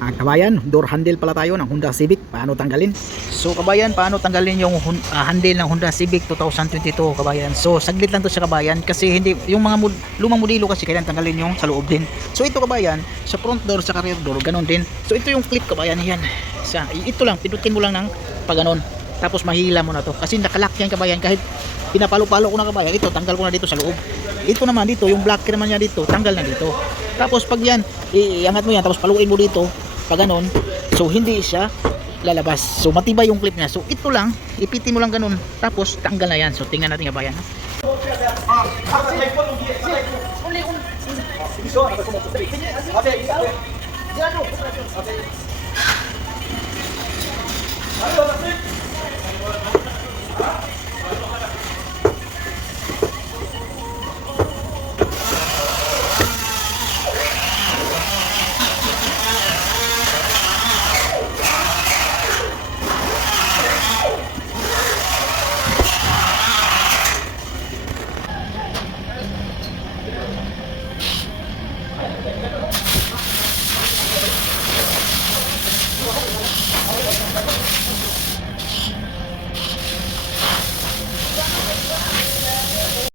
Kabayan, door handle pala tayo ng Honda Civic. Paano tanggalin? So kabayan, paano tanggalin yung handle ng Honda Civic 2022 kabayan? So saglit lang to sa kabayan kasi hindi yung mga lumang modelo kasi kailangan tanggalin yung sa loob din. So ito kabayan, sa front door sa rear door ganun din. So ito yung clip kabayan, yan. Ito lang, pindutin mo lang ng paganon. Tapos mahila mo na to kasi nakalock yan kabayan, kahit pinapalo-palo ko na kabayan, ito tanggal ko na dito sa loob. Ito naman dito, yung blocker naman niya dito, tanggal na dito. Tapos pag yan, iangat mo yan, tapos paluin mo dito, pag ganon, so hindi siya lalabas. So matibay yung clip niya. So ito lang, ipitin mo lang ganon, tapos tanggal na yan. So tingnan natin kabayan.